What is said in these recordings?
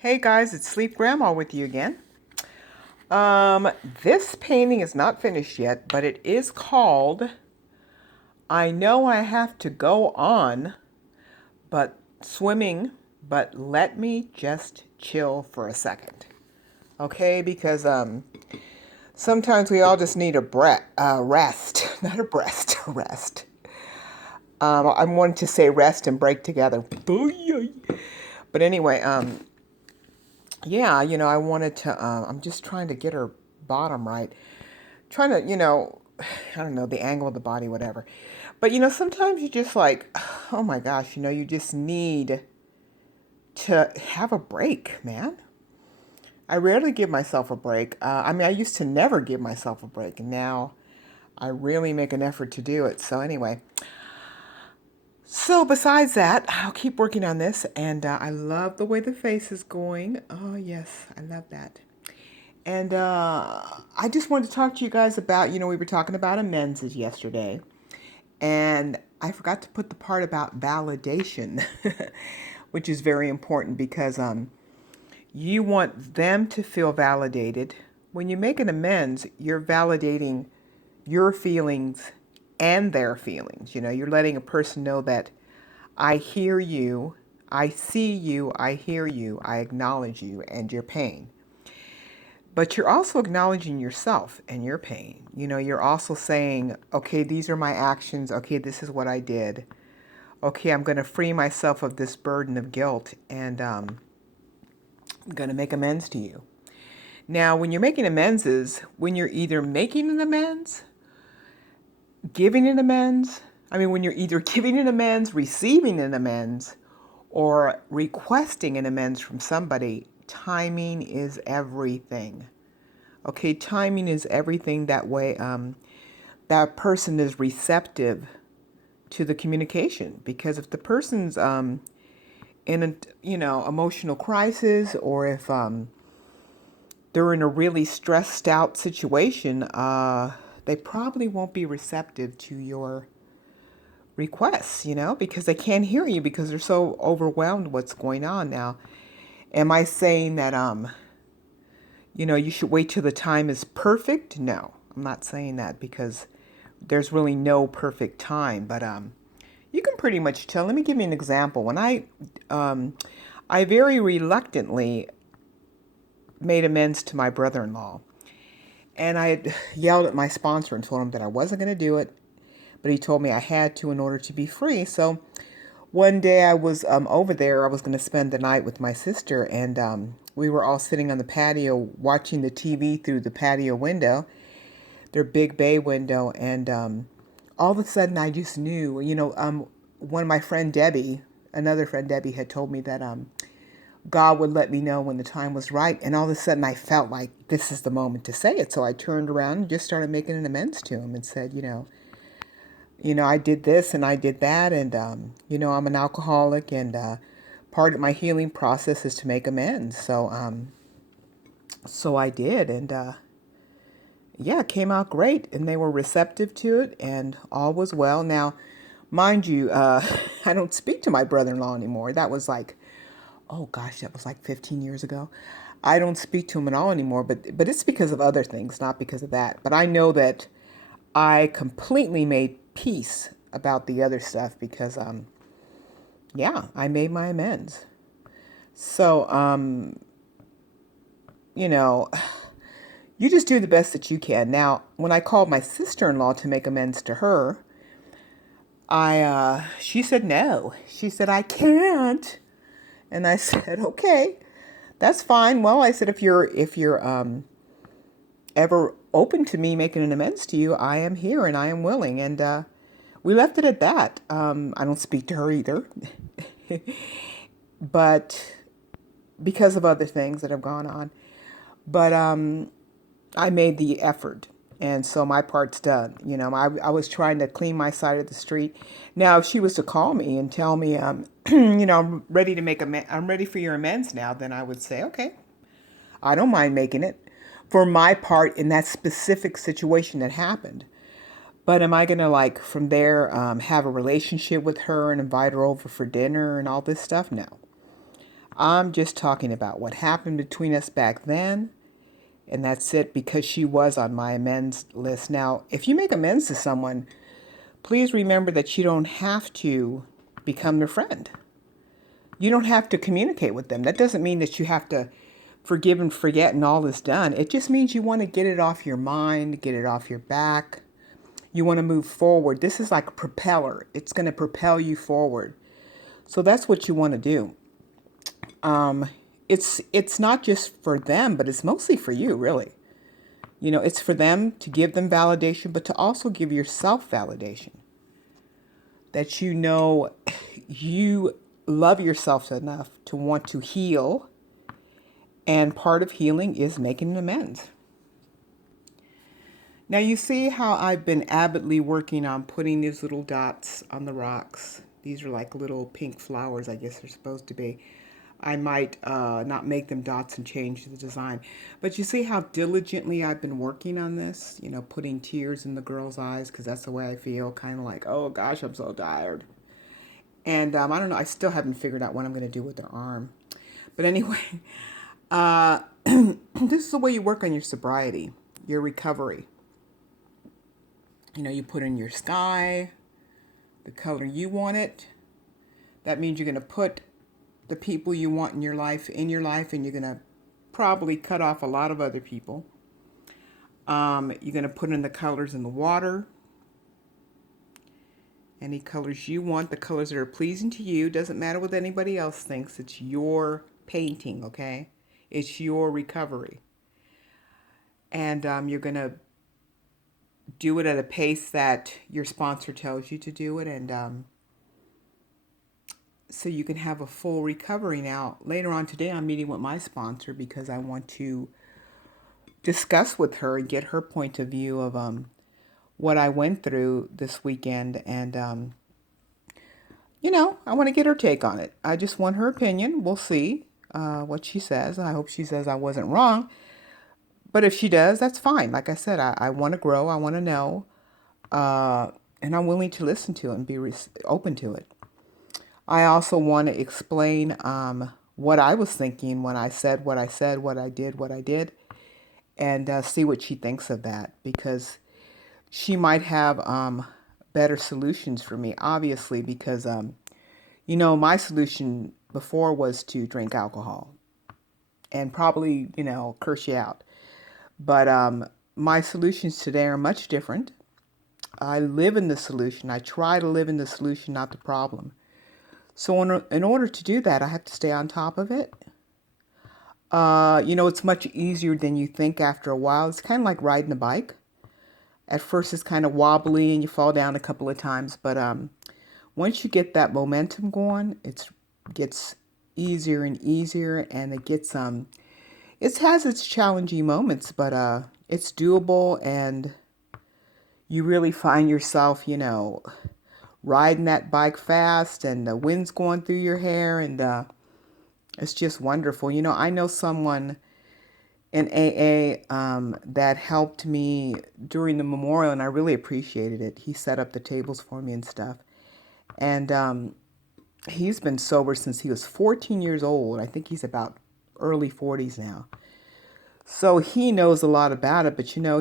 Hey guys, it's Sleep Grandma with you again. Um, this painting is not finished yet, but it is called I Know I Have to Go On, but Swimming, but Let Me Just Chill for a Second. Okay, because sometimes we all just need a rest, not a breast, rest. I wanted to say rest and break together. But anyway, yeah, I wanted to, I'm just trying to get her bottom right. Trying to, I don't know, the angle of the body, whatever. But, sometimes you just like, oh my gosh, you just need to have a break, man. I rarely give myself a break. I used to never give myself a break, and now I really make an effort to do it. So, anyway, so besides that, I'll keep working on this, and I love the way the face is going. Oh, yes, I love that. And I just wanted to talk to you guys about, we were talking about amends yesterday, and I forgot to put the part about validation, which is very important because you want them to feel validated. When you make an amends, you're validating your feelings and their feelings. You're letting a person know that I hear you, I see you, I hear you, I acknowledge you and your pain. But you're also acknowledging yourself and your pain. You're also saying, okay, these are my actions. Okay, this is what I did. Okay, I'm going to free myself of this burden of guilt and I'm going to make amends to you. Now, when you're making amends is when you're either making an amends, giving an amends. When you're either giving an amends, receiving an amends, or requesting an amends from somebody, timing is everything. Okay, timing is everything. That way, that person is receptive to the communication. Because if the person's in a emotional crisis, or if they're in a really stressed out situation, they probably won't be receptive to your requests. Because they can't hear you because they're so overwhelmed with what's going on now. Am I saying that you should wait till the time is perfect? No, I'm not saying that because there's really no perfect time. But you can pretty much tell. Let me give you an example. When I very reluctantly made amends to my brother-in-law, and I had yelled at my sponsor and told him that I wasn't going to do it, but he told me I had to in order to be free. So one day I was over there. I was going to spend the night with my sister, and we were all sitting on the patio watching the TV through the patio window, their big bay window, and all of a sudden I just knew, one of my friend Debbie, another friend Debbie had told me that God would let me know when the time was right, and all of a sudden I felt like this is the moment to say it. So I turned around and just started making an amends to him and said, I did this and I did that, and I'm an alcoholic, and part of my healing process is to make amends. So I did, and yeah, it came out great, and they were receptive to it, and all was well. Now, mind you, I don't speak to my brother-in-law anymore. That was like, oh gosh, that was like 15 years ago. I don't speak to him at all anymore, but it's because of other things, not because of that. But I know that I completely made peace about the other stuff because yeah, I made my amends. So you know, you just do the best that you can. Now, when I called my sister-in-law to make amends to her, she said no. She said I can't. And I said, "Okay, that's fine." Well, I said if you're ever open to me making an amends to you, I am here and I am willing. And we left it at that. I don't speak to her either, but because of other things that have gone on. But I made the effort. And so my part's done. I was trying to clean my side of the street. Now, if she was to call me and tell me, I'm ready to I'm ready for your amends now, then I would say, okay, I don't mind making it for my part in that specific situation that happened. But am I going to, like, from there, have a relationship with her and invite her over for dinner and all this stuff? No. I'm just talking about what happened between us back then, and that's it, because she was on my amends list. Now, if you make amends to someone, please remember that you don't have to become their friend. You don't have to communicate with them. That doesn't mean that you have to forgive and forget and all is done. It just means you want to get it off your mind, get it off your back. You want to move forward. This is like a propeller. It's going to propel you forward. So that's what you want to do. It's not just for them, but it's mostly for you, really. You know, it's for them to give them validation, but to also give yourself validation. That you know you love yourself enough to want to heal, and part of healing is making an amends. Now you see how I've been avidly working on putting these little dots on the rocks. These are like little pink flowers, I guess they're supposed to be. I might not make them dots and change the design. But you see how diligently I've been working on this? You know, putting tears in the girl's eyes, because that's the way I feel. Kind of like, oh gosh, I'm so tired. And I don't know, I still haven't figured out what I'm going to do with their arm. But anyway, this is the way you work on your sobriety, your recovery. You know, you put in your sky, the color you want it. That means you're going to put the people you want in your life, and you're going to probably cut off a lot of other people. You're going to put in the colors in the water. Any colors you want, the colors that are pleasing to you. Doesn't matter what anybody else thinks. It's your painting, okay? It's your recovery. And you're going to do it at a pace that your sponsor tells you to do it. And so you can have a full recovery. Now, later on today, I'm meeting with my sponsor because I want to discuss with her and get her point of view of what I went through this weekend. And, you know, I want to get her take on it. I just want her opinion. We'll see what she says. I hope she says I wasn't wrong. But if she does, that's fine. Like I said, I want to grow. I want to know. And I'm willing to listen to it and be open to it. I also want to explain what I was thinking when I said, what I did, and see what she thinks of that, because she might have better solutions for me, obviously, because, you know, my solution before was to drink alcohol and probably, you know, curse you out. But my solutions today are much different. I live in the solution. I try to live in the solution, not the problem. So in order to do that, I have to stay on top of it. You know, it's much easier than you think after a while. It's kind of like riding a bike. At first, it's kind of wobbly and you fall down a couple of times. But once you get that momentum going, it gets easier and easier. And it has its challenging moments, but it's doable. And you really find yourself, you know, riding that bike fast and the wind's going through your hair, and it's just wonderful. You know, I know someone in AA that helped me during the memorial, and I really appreciated it. He set up the tables for me and stuff. And he's been sober since he was 14 years old. I think he's about early 40s now. So he knows a lot about it, but you know,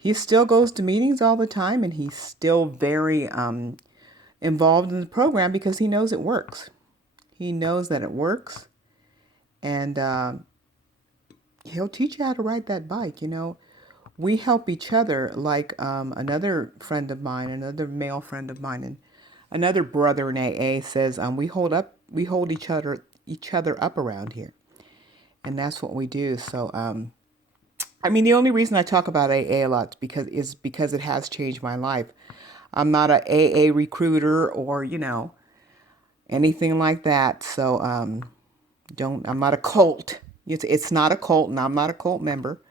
he still goes to meetings all the time, and he's still very involved in the program because he knows it works. He knows that it works, and he'll teach you how to ride that bike. You know, we help each other, like another friend of mine, another male friend of mine, and another brother in AA says, we hold each other up around here, and that's what we do. So, I mean, the only reason I talk about AA a lot is because it has changed my life. I'm not a AA recruiter or, you know, anything like that. So, I'm not a cult. It's not a cult, and I'm not a cult member.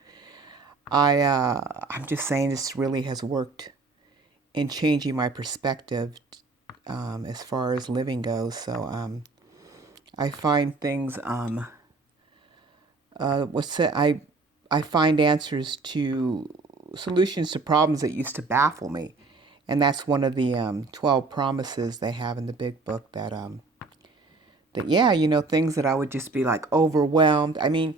I'm just saying this really has worked in changing my perspective as far as living goes. So, I find things, I find answers to solutions to problems that used to baffle me. And that's one of the 12 promises they have in the big book that that, yeah, you know, things that I would just be like overwhelmed. I mean,